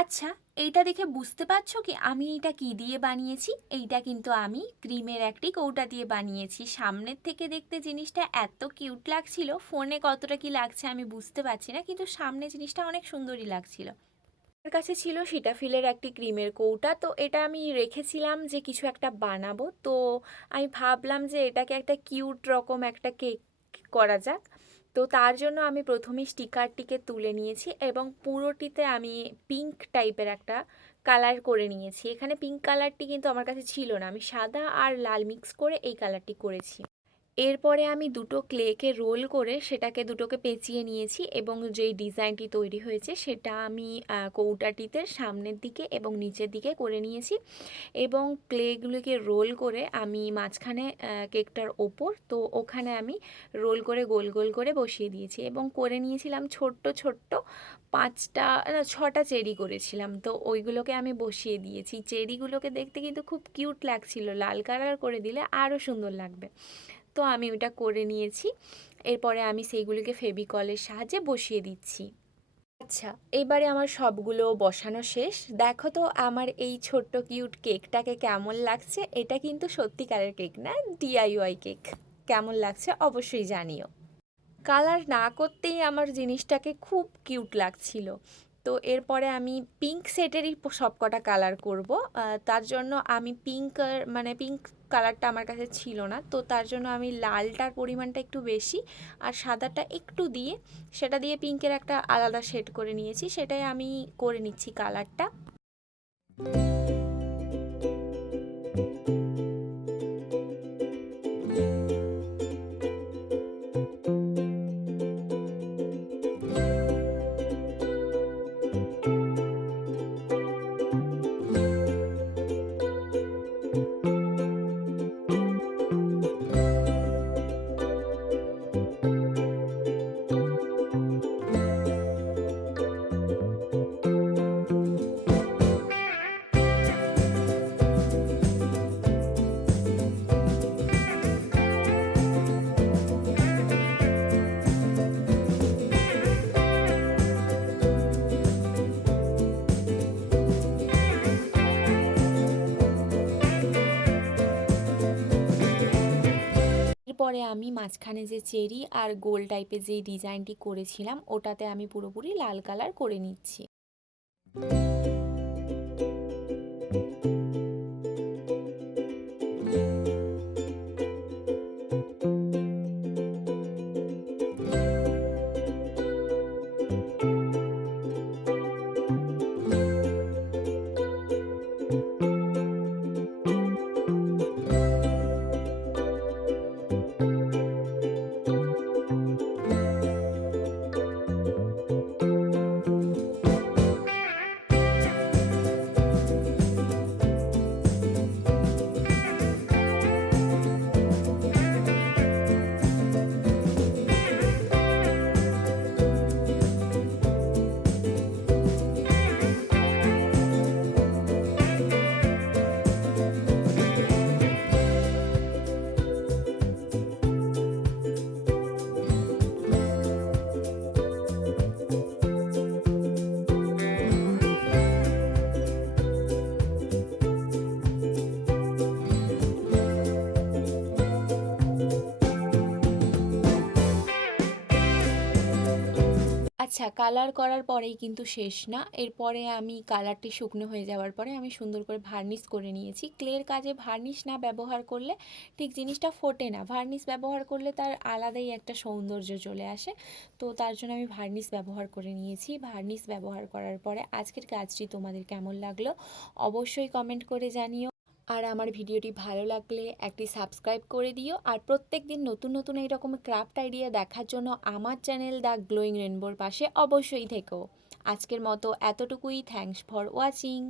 আচ্ছা, এইটা দেখে বুঝতে পারছো কি আমি এটা কি দিয়ে বানিয়েছি? এইটা কিন্তু আমি ক্রিমের একটি কৌটা দিয়ে বানিয়েছি। সামনের থেকে দেখতে জিনিসটা এত কিউট লাগছিল, ফোনে কতটা কি লাগছে আমি বুঝতে পারছি না, কিন্তু সামনে জিনিসটা অনেক সুন্দরই লাগছিল। আমার কাছে ছিল সীতাফিলের একটি ক্রিমের কৌটা, তো এটা আমি রেখেছিলাম যে কিছু একটা বানাবো। তো আমি ভাবলাম যে এটাকে একটা কিউট রকম একটা কেক করা যাক। তো তার জন্য আমি প্রথমেই স্টিকারটিকে তুলে নিয়েছি এবং পুরোটিতে আমি পিঙ্ক টাইপের একটা কালার করে নিয়েছি। এখানে পিঙ্ক কালারটি কিন্তু আমার কাছে ছিল না, আমি সাদা আর লাল মিক্স করে এই কালারটি করেছি। এরপরে আমি দুটো ক্লেকে রোল করে সেটাকে দুটোকে পেঁচিয়ে নিয়েছি এবং যেই ডিজাইনটি তৈরি হয়েছে সেটা আমি কৌটাটিতে সামনের দিকে এবং নিচের দিকে করে নিয়েছি এবং ক্লেগুলিকে রোল করে আমি মাঝখানে কেকটার ওপর, তো ওখানে আমি রোল করে গোল গোল করে বসিয়ে দিয়েছি এবং করে নিয়েছিলাম ছোট্ট ছোট্ট 5টা না 6টা চেরি করেছিলাম, তো ওইগুলোকে আমি বসিয়ে দিয়েছি। চেরিগুলোকে দেখতে কিন্তু খুব কিউট লাগছিল, লাল কালার করে দিলে আরও সুন্দর লাগবে। তো আমি ওটা করে নিয়েছি। এরপরে আমি সেইগুলিকে ফেভিকলের সাহায্যে বসিয়ে দিচ্ছি। আচ্ছা, এবারে আমার সবগুলো বসানো শেষ। দেখো তো আমার এই ছোট্ট কিউট কেকটাকে কেমন লাগছে। এটা কিন্তু সত্যিকারের কেক না, ডিআইওয়াই কেক। কেমন লাগছে অবশ্যই জানিও। কালার না করতেই আমার জিনিসটাকে খুব কিউট লাগছিল। তো এরপরে আমি পিঙ্ক সেটেরই সবকটা কালার করব। তার জন্য আমি মানে পিঙ্ক কালারটা আমার কাছে ছিল না, তো তার জন্য আমি লালটার পরিমাণটা একটু বেশি আর সাদাটা একটু দিয়ে সেটা দিয়ে পিঙ্কের একটা আলাদা শেড করে নিয়েছি। সেটাই আমি করে নিচ্ছি কালারটা। এরপরে আমি মাঝখানে যে চেরি আর গোল টাইপের যেই ডিজাইনটি করেছিলাম ওটাতে আমি পুরোপুরি লাল কালার করে নিচ্ছি। আচ্ছা, কালার করার পরেই কিন্তু শেষ না। এরপরে আমি কালারটি শুকনো হয়ে যাওয়ার পরে আমি সুন্দর করে ভার্নিশ করে নিয়েছি। ক্লের কাজে ভার্নিশ না ব্যবহার করলে ঠিক জিনিসটা ফোটে না, ভার্নিশ ব্যবহার করলে তার আলাদাই একটা সৌন্দর্য চলে আসে। তো তার জন্য আমি ভার্নিশ ব্যবহার করে নিয়েছি। ভার্নিশ ব্যবহার করার পরে আজকের কাজটি তোমাদের কেমন লাগলো অবশ্যই কমেন্ট করে জানিও। আর আমার ভিডিওটি ভালো লাগলে একটি সাবস্ক্রাইব করে দিও। আর প্রত্যেক দিন নতুন নতুন এইরকম ক্রাফট আইডিয়া দেখার জন্য আমার চ্যানেল দ্য গ্লোয়িং রেনবোর পাশে অবশ্যই থেকো। আজকের মতো এতটুকুই। Thanks for watching.